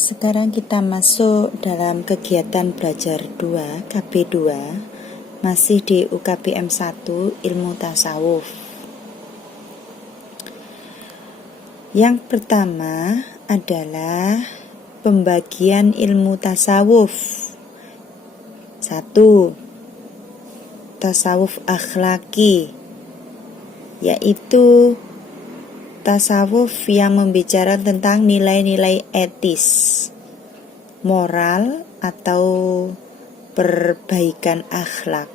Sekarang kita masuk dalam kegiatan belajar 2 KB2, masih di UKBM 1 Ilmu Tasawuf. Yang pertama adalah pembagian ilmu tasawuf. 1. Tasawuf akhlaki, yaitu tasawuf yang membicarakan tentang nilai-nilai etis, moral atau perbaikan akhlak.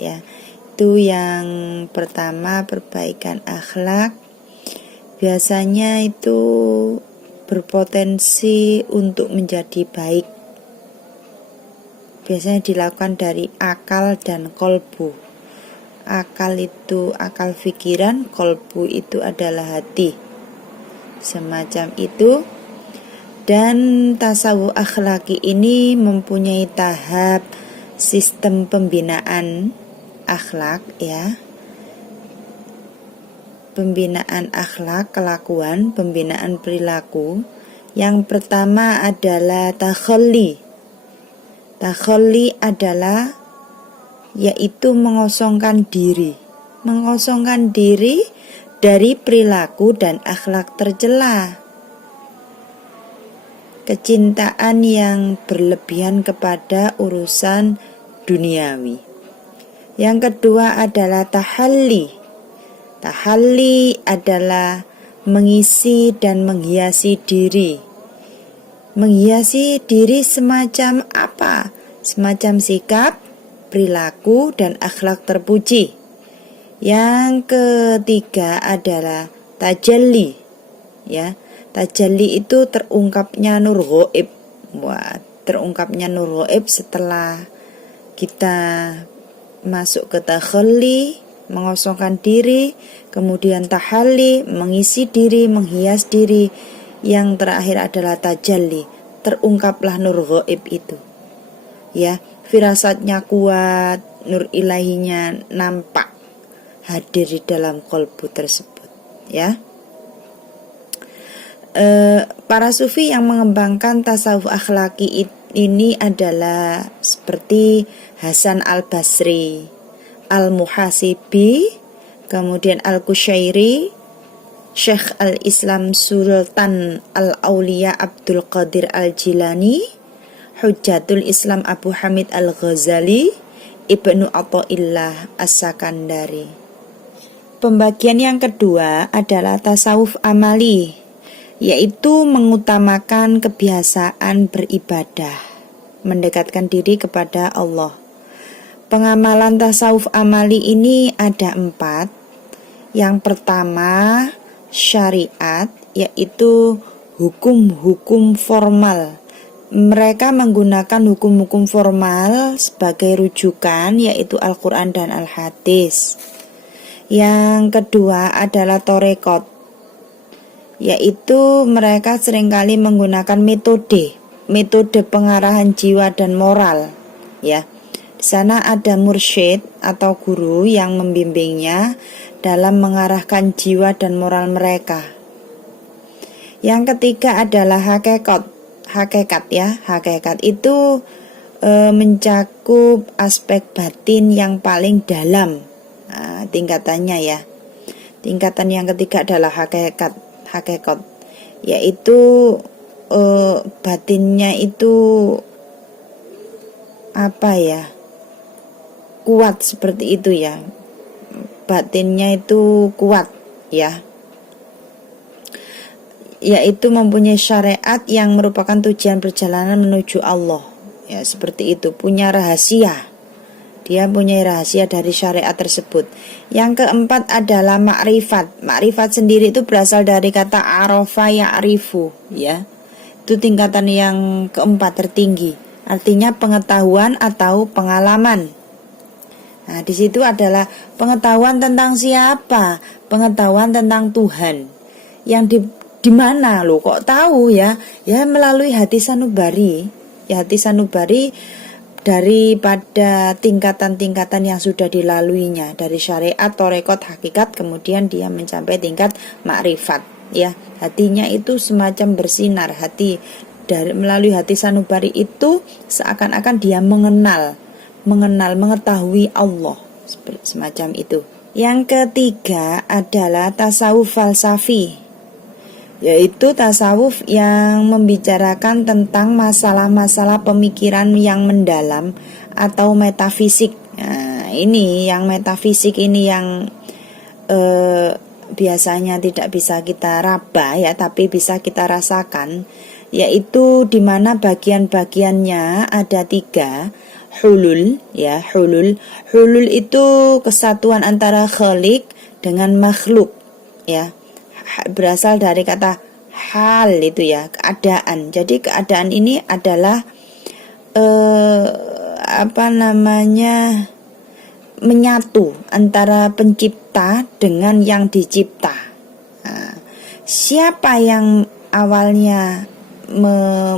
Ya, itu yang pertama, perbaikan akhlak. Biasanya itu berpotensi untuk menjadi baik. Biasanya dilakukan dari akal dan kolbu. Akal itu akal pikiran, kolbu itu adalah hati. Semacam itu. Dan tasawuf akhlaki ini mempunyai tahap sistem pembinaan akhlak, ya. Pembinaan akhlak, kelakuan, pembinaan perilaku. Yang pertama adalah takhalli. Takhalli adalah yaitu mengosongkan diri dari perilaku dan akhlak tercela. Kecintaan yang berlebihan kepada urusan duniawi. Yang kedua adalah tahalli. Tahalli adalah mengisi dan menghiasi diri. Menghiasi diri semacam apa? Semacam sikap, perilaku, dan akhlak terpuji. Yang ketiga adalah tajalli. Ya, tajalli itu terungkapnya nur ghaib. Terungkapnya nur ghaib setelah kita masuk ke takhalli, mengosongkan diri, kemudian tahalli, mengisi diri, menghias diri. Yang terakhir adalah tajalli, terungkaplah nur ghaib itu. Ya, firasatnya kuat, nur ilahinya nampak hadir di dalam kolbu tersebut, ya. Para sufi yang mengembangkan tasawuf akhlaki ini adalah seperti Hasan al-Basri, Al-Muhasibi, kemudian Al-Kusyairi, Syekh al-Islam Sultan al-Auliya Abdul Qadir al-Jilani, Hujjatul Islam Abu Hamid al-Ghazali, Ibnu Athaillah as-Sakandari. Pembagian yang kedua adalah tasawuf amali, yaitu mengutamakan kebiasaan beribadah, mendekatkan diri kepada Allah. Pengamalan tasawuf amali ini ada 4. Yang pertama, syariat, yaitu hukum-hukum formal. Mereka menggunakan hukum-hukum formal sebagai rujukan, yaitu Al-Quran dan Al-Hadis. Yang kedua adalah torekot, yaitu mereka seringkali menggunakan metode pengarahan jiwa dan moral. Ya, di sana ada mursyid atau guru yang membimbingnya dalam mengarahkan jiwa dan moral mereka. Yang ketiga adalah hakikat. Hakikat itu mencakup aspek batin yang paling dalam. Tingkatannya, ya. Tingkatan yang ketiga adalah hakikat, yaitu batinnya itu apa, ya? Kuat seperti itu, ya. Batinnya itu kuat, ya. Yaitu mempunyai syariat yang merupakan tujuan perjalanan menuju Allah. Ya, seperti itu, punya rahasia. Dia punya rahasia dari syariat tersebut. Yang keempat adalah makrifat. Makrifat sendiri itu berasal dari kata arafa ya'rifu, ya. Itu tingkatan yang keempat tertinggi. Artinya pengetahuan atau pengalaman. Nah, di situ adalah pengetahuan tentang siapa? Pengetahuan tentang Tuhan. Yang di mana lo kok tahu, ya? Ya, melalui hati sanubari. Ya, hati sanubari daripada tingkatan-tingkatan yang sudah dilaluinya, dari syariat, torekot, hakikat, kemudian dia mencapai tingkat makrifat. Ya, hatinya itu semacam bersinar, hati dari melalui hati sanubari itu seakan-akan dia mengenal, mengetahui Allah, semacam itu. Yang ketiga adalah tasawuf falsafi, yaitu tasawuf yang membicarakan tentang masalah-masalah pemikiran yang mendalam atau metafisik. Nah, ini yang metafisik ini yang biasanya tidak bisa kita raba ya, tapi bisa kita rasakan, yaitu di mana bagian-bagiannya ada 3. Hulul ya, hulul itu kesatuan antara khalik dengan makhluk ya, berasal dari kata hal itu ya, keadaan. Jadi keadaan ini adalah menyatu antara pencipta dengan yang dicipta. Nah, siapa yang awalnya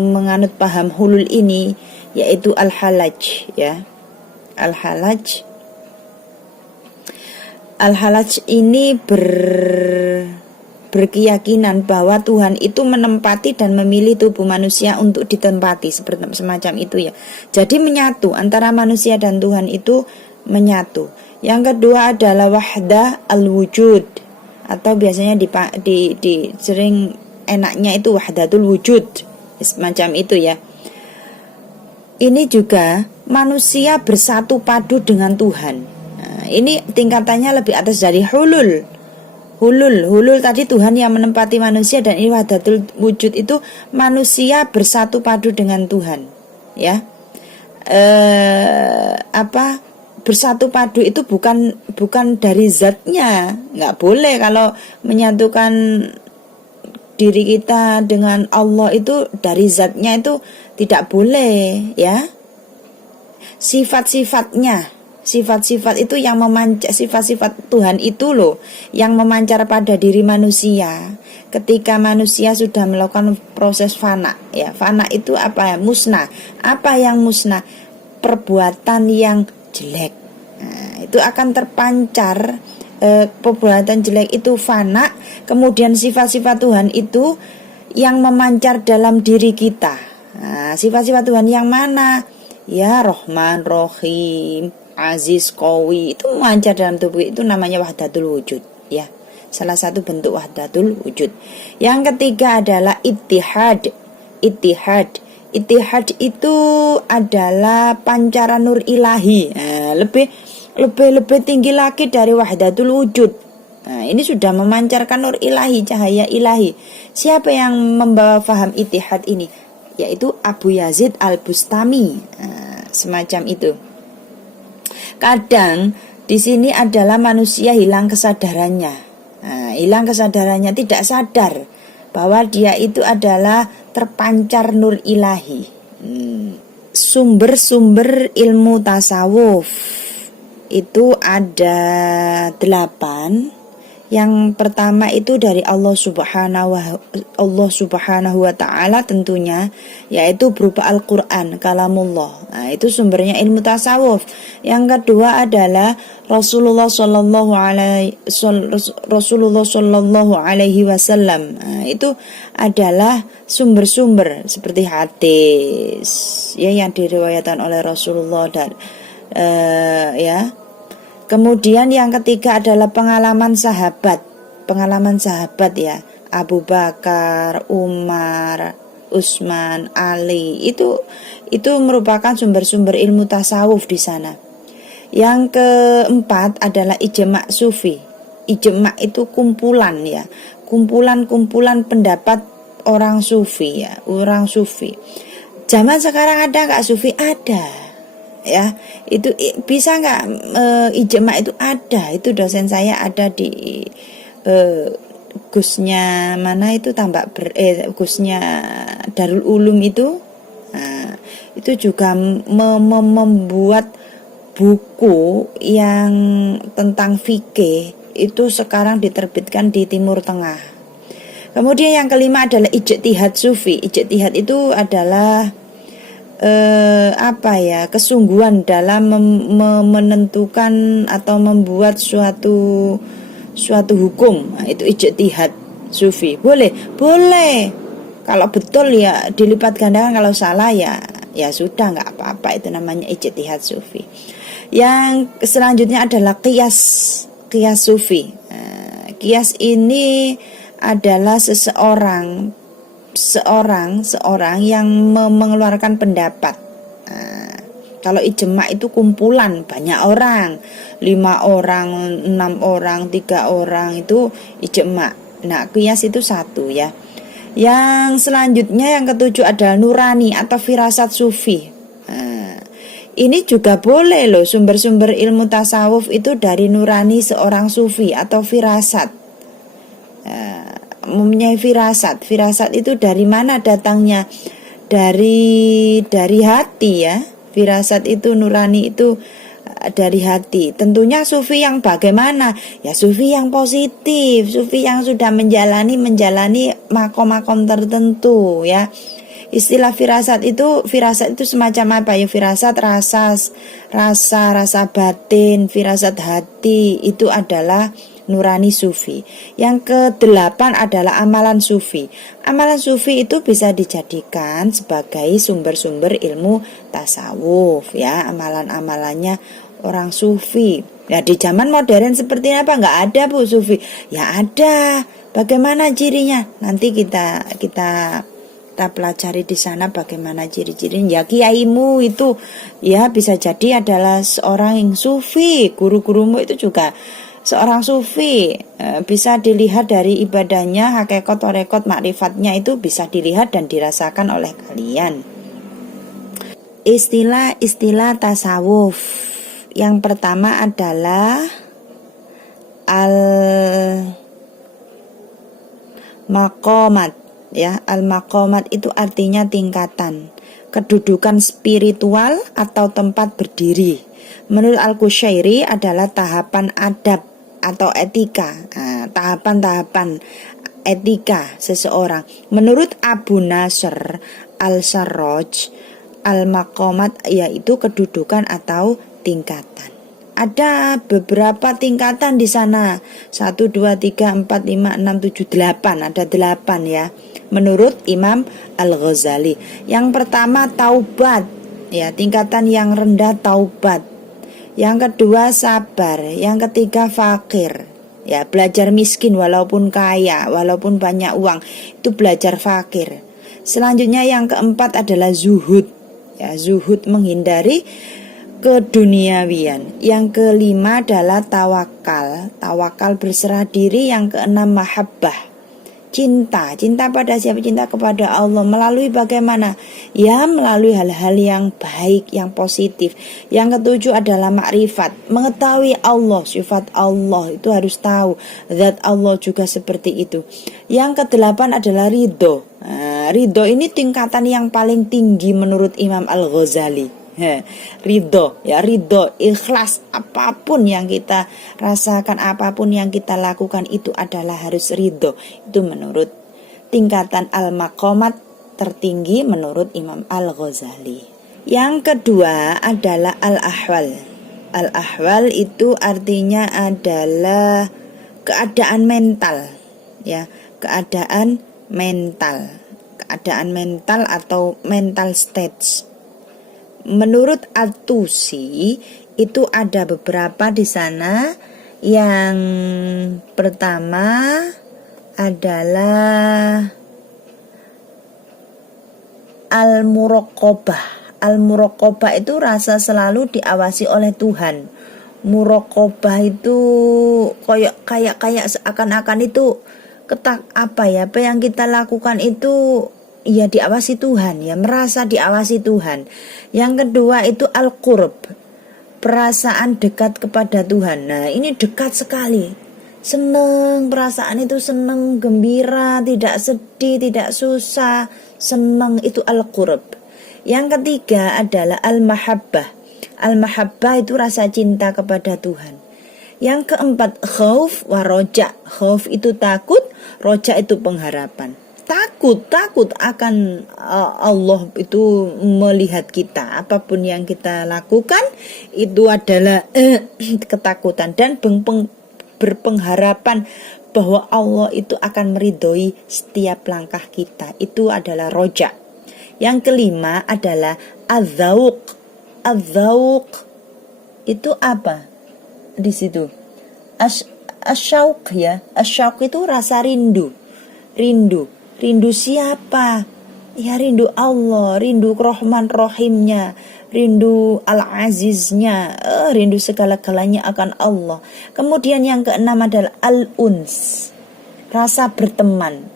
menganut paham hulul ini, yaitu Al-Hallaj ya. Al-Hallaj ini berkeyakinan bahwa Tuhan itu menempati dan memilih tubuh manusia untuk ditempati, seperti semacam itu ya. Jadi menyatu antara manusia dan Tuhan itu menyatu. Yang kedua adalah wahdah al-wujud, atau biasanya di sering enaknya itu wahdatul wujud, semacam itu ya. Ini juga manusia bersatu padu dengan Tuhan. Nah, ini tingkatannya lebih atas dari hulul. Hulul tadi Tuhan yang menempati manusia, dan ini wahdatul wujud itu manusia bersatu padu dengan Tuhan ya. Bersatu padu itu bukan dari zatnya. Nggak boleh kalau menyatukan diri kita dengan Allah itu dari zatnya, itu tidak boleh ya. Sifat-sifat itu yang memancar, sifat-sifat Tuhan itu loh yang memancar pada diri manusia. Ketika manusia sudah melakukan proses fana ya, fana itu apa ya? Musnah. Apa yang musnah? Perbuatan yang jelek. Nah, itu akan terpancar, perbuatan jelek itu fana, kemudian sifat-sifat Tuhan itu yang memancar dalam diri kita. Nah, sifat-sifat Tuhan yang mana? Ya, Rahman, Rahim, Aziz, Qawi, itu memancar dalam tubuh, itu namanya wahdatul wujud ya. Salah satu bentuk wahdatul wujud. Yang ketiga adalah ittihad. Ittihad itu adalah pancaran nur ilahi. Nah, lebih tinggi lagi dari wahdatul wujud. Nah, ini sudah memancarkan nur ilahi, cahaya ilahi. Siapa yang membawa faham ittihad ini? Yaitu Abu Yazid Al-Bustami. Nah, semacam itu. Kadang di sini adalah manusia hilang kesadarannya. Nah, hilang kesadarannya, tidak sadar bahwa dia itu adalah terpancar nur ilahi. Sumber-sumber ilmu tasawuf itu ada 8. Yang pertama itu dari Allah Subhanahu wa Ta'ala tentunya, yaitu berupa Al-Quran, kalamullah. Nah, itu sumbernya ilmu tasawuf. Yang kedua adalah Rasulullah Sallallahu Alaihi Wasallam. Nah, itu adalah sumber-sumber seperti hadis ya yang diriwayatkan oleh Rasulullah dan ya. Kemudian yang ketiga adalah pengalaman sahabat ya, Abu Bakar, Umar, Utsman, Ali. Itu merupakan sumber-sumber ilmu tasawuf di sana. Yang keempat adalah ijma' sufi. Ijma' itu kumpulan ya, kumpulan pendapat orang sufi ya, orang sufi. Zaman sekarang ada nggak sufi? Ada. Ya, itu bisa nggak ijma' itu ada. Itu dosen saya ada di Gusnya mana itu Gusnya Darul Ulum itu. Nah, itu juga membuat buku yang tentang fikih, itu sekarang diterbitkan di Timur Tengah. Kemudian yang kelima adalah ijtihad sufi. Ijtihad itu adalah kesungguhan dalam menentukan atau membuat suatu hukum. Nah, itu ijtihad sufi. Boleh Kalau betul ya dilipat gandakan, kalau salah ya sudah, nggak apa-apa, itu namanya ijtihad sufi. Yang selanjutnya adalah qiyas sufi. Qiyas ini adalah seorang yang mengeluarkan pendapat. Kalau ijma itu kumpulan banyak orang, 5 orang, 6 orang, 3 orang, itu ijma. Nah, qiyas itu satu ya. Yang selanjutnya yang ketujuh adalah nurani atau firasat sufi. Ini juga boleh loh, sumber-sumber ilmu tasawuf itu dari nurani seorang sufi atau firasat. Mempunyai firasat. Firasat itu dari mana datangnya? Dari hati ya. Firasat itu, nurani itu dari hati. Tentunya sufi yang bagaimana? Ya sufi yang positif, sufi yang sudah menjalani makom-makom tertentu ya. Istilah firasat itu semacam apa ya? Firasat rasa batin, firasat hati, itu adalah nurani sufi. Yang ke-8 adalah amalan sufi. Amalan sufi itu bisa dijadikan sebagai sumber-sumber ilmu tasawuf ya, amalan-amalannya orang sufi. Ya di zaman modern seperti apa? Nggak ada Bu sufi. Ya ada. Bagaimana cirinya? Nanti kita pelajari di sana bagaimana ciri-cirinya. Ya kiaimu itu ya bisa jadi adalah seorang yang sufi. Guru-gurumu itu juga seorang sufi. Bisa dilihat dari ibadahnya, hakikat, torekot, makrifatnya itu bisa dilihat dan dirasakan oleh kalian. Istilah tasawuf. Yang pertama adalah al-maqamat ya. Al-maqamat itu artinya tingkatan, kedudukan spiritual atau tempat berdiri. Menurut Al-Qushairi adalah tahapan adab atau etika, tahapan-tahapan etika seseorang. Menurut Abu Nasr Al-Sarraj, al-maqamat yaitu kedudukan atau tingkatan. Ada beberapa tingkatan di sana. 1, 2, 3, 4, 5, 6, 7, 8. Ada 8 ya. Menurut Imam Al-Ghazali. Yang pertama taubat. Ya, tingkatan yang rendah taubat. Yang kedua sabar. Yang ketiga fakir. Ya, belajar miskin walaupun kaya, walaupun banyak uang. Itu belajar fakir. Selanjutnya yang keempat adalah zuhud. Ya, zuhud menghindari keduniawian. Yang kelima adalah tawakal. Tawakal berserah diri. Yang keenam mahabbah. Cinta pada siapa? Cinta kepada Allah. Melalui bagaimana? Ya melalui hal-hal yang baik, yang positif. Yang ketujuh adalah makrifat. Mengetahui Allah, sifat Allah itu harus tahu. Zat Allah juga seperti itu. Yang kedelapan adalah ridho. Ridho ini tingkatan yang paling tinggi menurut Imam Al-Ghazali. Ridho, ya ridho, ikhlas, apapun yang kita rasakan, apapun yang kita lakukan itu adalah harus ridho. Itu menurut tingkatan al-maqamat tertinggi menurut Imam Al-Ghazali. Yang kedua adalah al-ahwal. Al-ahwal itu artinya adalah keadaan mental, ya, keadaan mental atau mental states. Menurut At-Tusi itu ada beberapa di sana. Yang pertama adalah al-muraqabah. Al-muraqabah itu rasa selalu diawasi oleh Tuhan. Muraqabah itu kayak seakan-akan itu apa yang kita lakukan itu ya diawasi Tuhan, ya merasa diawasi Tuhan. Yang kedua itu al-qurb, perasaan dekat kepada Tuhan. Nah ini dekat sekali, senang, perasaan itu senang, gembira, tidak sedih, tidak susah, senang, itu al-qurb. Yang ketiga adalah al-mahabbah. Al-mahabbah itu rasa cinta kepada Tuhan. Yang keempat khauf wa roja. Khauf itu takut, roja itu pengharapan. Takut akan Allah itu melihat kita. Apapun yang kita lakukan itu adalah ketakutan dan berpengharapan bahwa Allah itu akan meridhoi setiap langkah kita. Itu adalah roja. Yang kelima adalah adzauq. Adzauq itu apa? Di situ asyauq ya. Asyauq itu rasa rindu. Rindu siapa? Ya rindu Allah, rindu Rahman Rahimnya, rindu Al-Aziznya, rindu segala-galanya akan Allah. Kemudian yang keenam adalah al-uns, rasa berteman.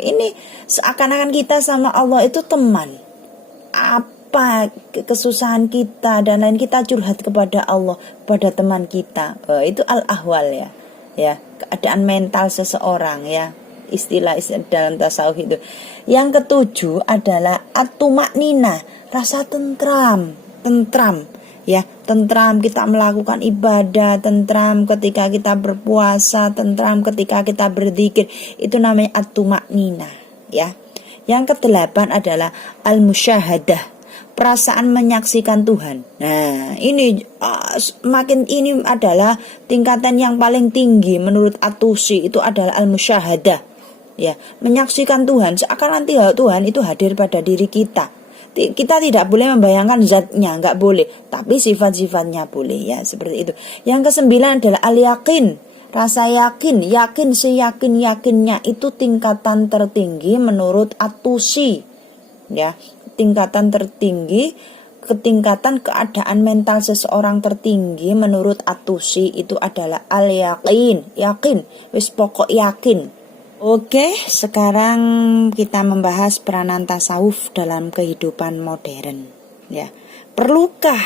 Ini seakan-akan kita sama Allah itu teman. Apa kesusahan kita dan lain kita curhat kepada Allah, kepada teman kita. Itu al-ahwal ya. Ya, keadaan mental seseorang ya. Istilah dalam tasawuf itu. Yang ketujuh adalah at-tumakninah, rasa tentram ya, tentram kita melakukan ibadah, tentram ketika kita berpuasa, tentram ketika kita berzikir, itu namanya at-tumakninah ya. Yang kedelapan adalah al-musyahadah, perasaan menyaksikan Tuhan. Nah, ini ini adalah tingkatan yang paling tinggi menurut At-Tusi, itu adalah al-musyahadah. Ya, menyaksikan Tuhan, seakan nanti Tuhan itu hadir pada diri kita. Kita tidak boleh membayangkan zatnya, nggak boleh, tapi sifat-sifatnya boleh ya, seperti itu. Yang kesembilan adalah al-yakin, rasa yakin seyakin-yakinnya, itu tingkatan tertinggi menurut At-Tusi ya. Tingkatan tertinggi, ketingkatan keadaan mental seseorang tertinggi menurut At-Tusi itu adalah al-yakin, wis pokok yakin. Oke, sekarang kita membahas peranan tasawuf dalam kehidupan modern ya. Perlukah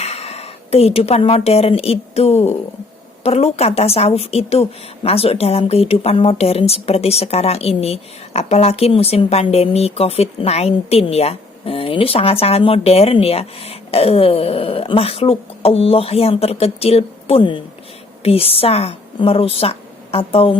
kehidupan modern itu, perlukah tasawuf itu masuk dalam kehidupan modern seperti sekarang ini, apalagi musim pandemi COVID-19 ya. Nah, ini sangat-sangat modern ya. Makhluk Allah yang terkecil pun bisa merusak atau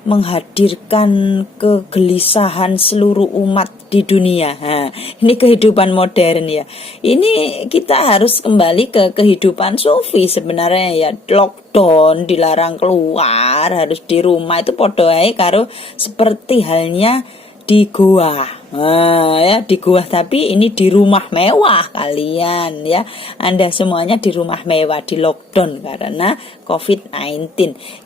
menghadirkan kegelisahan seluruh umat di dunia. Nah, ini kehidupan modern ya. Ini kita harus kembali ke kehidupan sufi sebenarnya ya. Lockdown, dilarang keluar, harus di rumah, itu podo ae karo seperti halnya di goa. Ya di goa, tapi ini di rumah mewah kalian ya. Anda semuanya di rumah mewah, di lockdown karena COVID-19.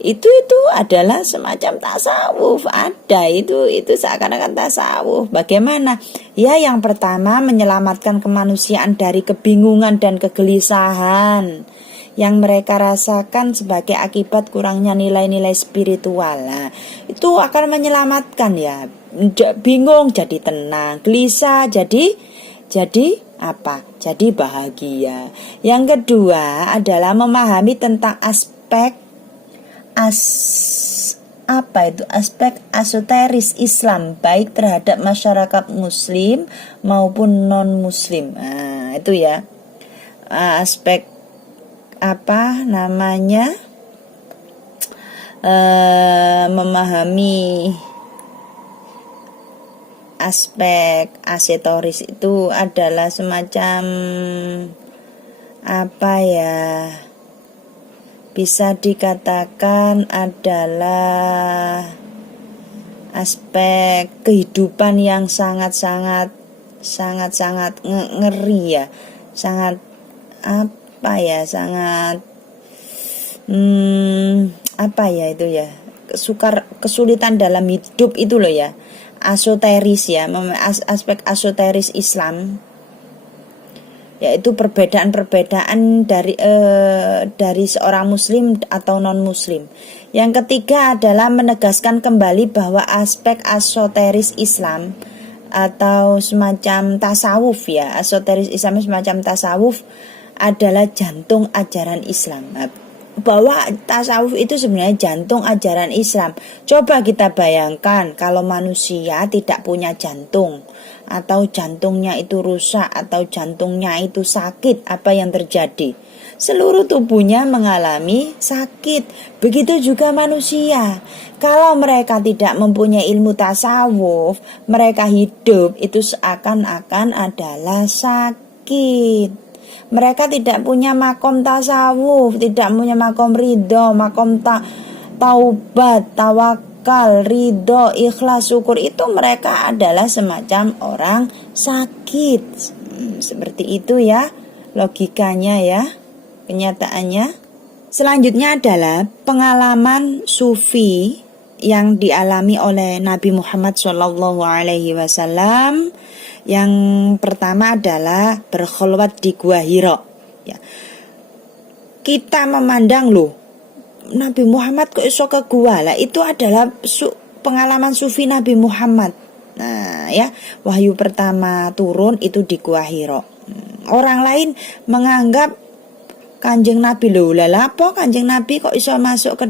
Itu adalah semacam tasawuf. Ada itu seakan-akan tasawuf. Bagaimana? Ya, yang pertama menyelamatkan kemanusiaan dari kebingungan dan kegelisahan yang mereka rasakan sebagai akibat kurangnya nilai-nilai spiritual. Nah, itu akan menyelamatkan ya. Bingung jadi tenang, gelisah jadi apa? Jadi bahagia. Yang kedua adalah memahami tentang aspek esoteris Islam, baik terhadap masyarakat muslim maupun non muslim. Nah, itu ya. Aspek memahami aspek asetoris itu adalah semacam bisa dikatakan adalah aspek kehidupan yang sangat ngeri ya, sangat kesulitan dalam hidup itu loh ya. Esoteris ya, aspek esoteris Islam, yaitu perbedaan dari seorang muslim atau non muslim. Yang ketiga adalah menegaskan kembali bahwa aspek esoteris Islam atau semacam tasawuf ya, esoteris Islam semacam tasawuf adalah jantung ajaran Islam. Bahwa tasawuf itu sebenarnya jantung ajaran Islam. Coba kita bayangkan kalau manusia tidak punya jantung, atau jantungnya itu rusak, atau jantungnya itu sakit, apa yang terjadi? Seluruh tubuhnya mengalami sakit. Begitu juga manusia. Kalau mereka tidak mempunyai ilmu tasawuf, mereka hidup itu seakan-akan adalah sakit. Mereka tidak punya makom tasawuf, tidak punya makom ridho, makom taubat, tawakal, ridho, ikhlas, syukur, itu mereka adalah semacam orang sakit. Seperti itu ya logikanya ya, kenyataannya. Selanjutnya adalah pengalaman sufi yang dialami oleh Nabi Muhammad SAW. Yang pertama adalah berkhulwat di Gua Hira. Ya. Kita memandang loh, Nabi Muhammad kok iso ke gua lah, itu adalah pengalaman sufi Nabi Muhammad. Nah ya, wahyu pertama turun itu di Gua Hira. Orang lain menganggap Kanjeng Nabi lho, lah apa Kanjeng Nabi kok iso masuk ke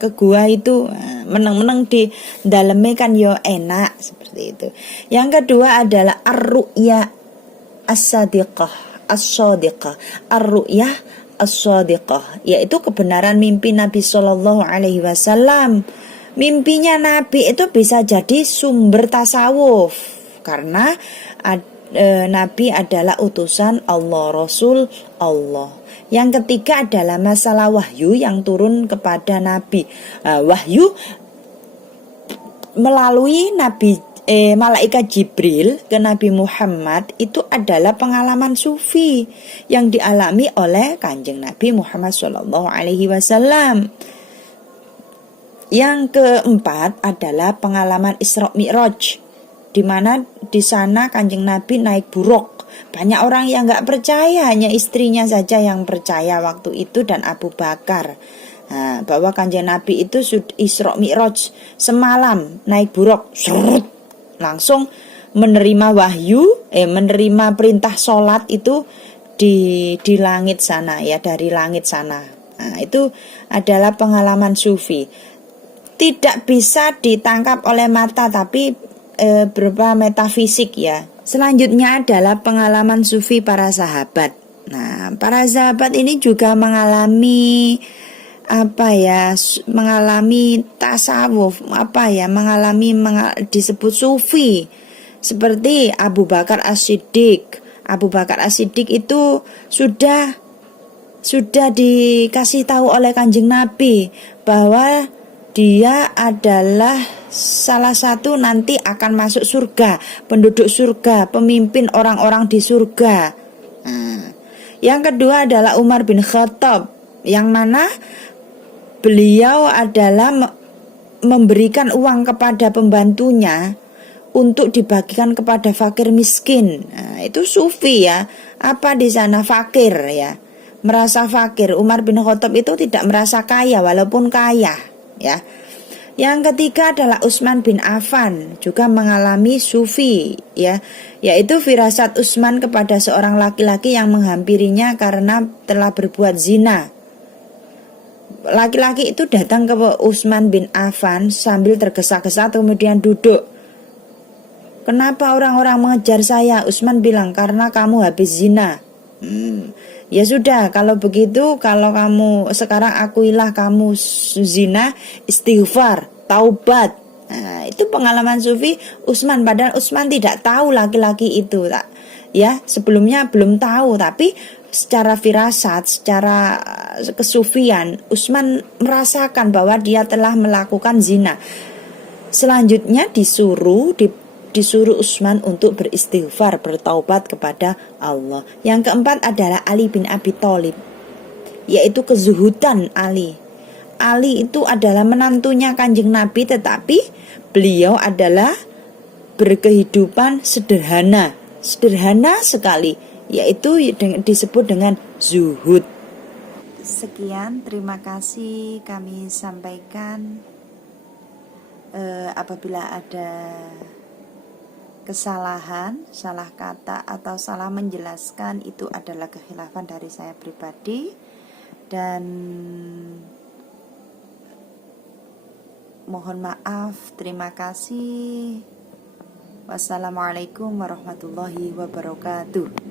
ke gua itu, meneng-meneng di daleme kan yo enak, seperti itu. Yang kedua adalah ar-ru'ya as-sadiqah, ar-ru'ya as-sadiqah, yaitu kebenaran mimpi Nabi Shallallahu Alaihi Wasallam. Mimpinya Nabi itu bisa jadi sumber tasawuf karena Nabi adalah utusan Allah, Rasul Allah. Yang ketiga adalah masalah wahyu yang turun kepada Nabi. Wahyu melalui malaikat Jibril ke Nabi Muhammad itu adalah pengalaman sufi yang dialami oleh Kanjeng Nabi Muhammad SAW. Yang keempat adalah pengalaman Isra Mi'raj, di mana di sana Kanjeng Nabi naik buruk. Banyak orang yang nggak percaya, hanya istrinya saja yang percaya waktu itu dan Abu Bakar. Bahwa Kanjeng Nabi itu Isra Mi'raj semalam naik buruk, langsung menerima wahyu, menerima perintah sholat itu di langit sana ya, dari langit sana. Nah, itu adalah pengalaman sufi. Tidak bisa ditangkap oleh mata tapi berupa metafisik ya. Selanjutnya adalah pengalaman sufi para sahabat. Nah, para sahabat ini juga mengalami mengalami tasawuf, disebut sufi. Seperti Abu Bakar As-Siddiq. Abu Bakar As-Siddiq itu sudah dikasih tahu oleh Kanjeng Nabi bahwa dia adalah salah satu nanti akan masuk surga, penduduk surga, pemimpin orang-orang di surga. Yang kedua adalah Umar bin Khattab, yang mana beliau adalah memberikan uang kepada pembantunya untuk dibagikan kepada fakir miskin. Nah, itu sufi ya. Apa di sana fakir ya? Merasa fakir. Umar bin Khattab itu tidak merasa kaya walaupun kaya ya. Yang ketiga adalah Utsman bin Affan, juga mengalami sufi ya, yaitu firasat Utsman kepada seorang laki-laki yang menghampirinya karena telah berbuat zina. Laki-laki itu datang ke Utsman bin Affan sambil tergesa-gesa kemudian duduk. Kenapa orang-orang mengejar saya? Utsman bilang, karena kamu habis zina. Ya sudah, kalau begitu, kalau kamu sekarang akuilah kamu zina, istighfar, taubat. Nah, itu pengalaman sufi Utsman, padahal Utsman tidak tahu laki-laki itu, ya, sebelumnya belum tahu, tapi secara firasat, secara kesufian, Utsman merasakan bahwa dia telah melakukan zina. Selanjutnya disuruh Utsman untuk beristighfar, bertaubat kepada Allah. Yang keempat adalah Ali bin Abi Thalib, yaitu kezuhudan Ali. Ali itu adalah menantunya Kanjeng Nabi, tetapi beliau adalah berkehidupan sederhana sekali, yaitu disebut dengan zuhud. Sekian, terima kasih kami sampaikan. Apabila ada kesalahan, salah kata atau salah menjelaskan, itu adalah kekhilafan dari saya pribadi, dan mohon maaf. Terima kasih. Wassalamualaikum warahmatullahi wabarakatuh.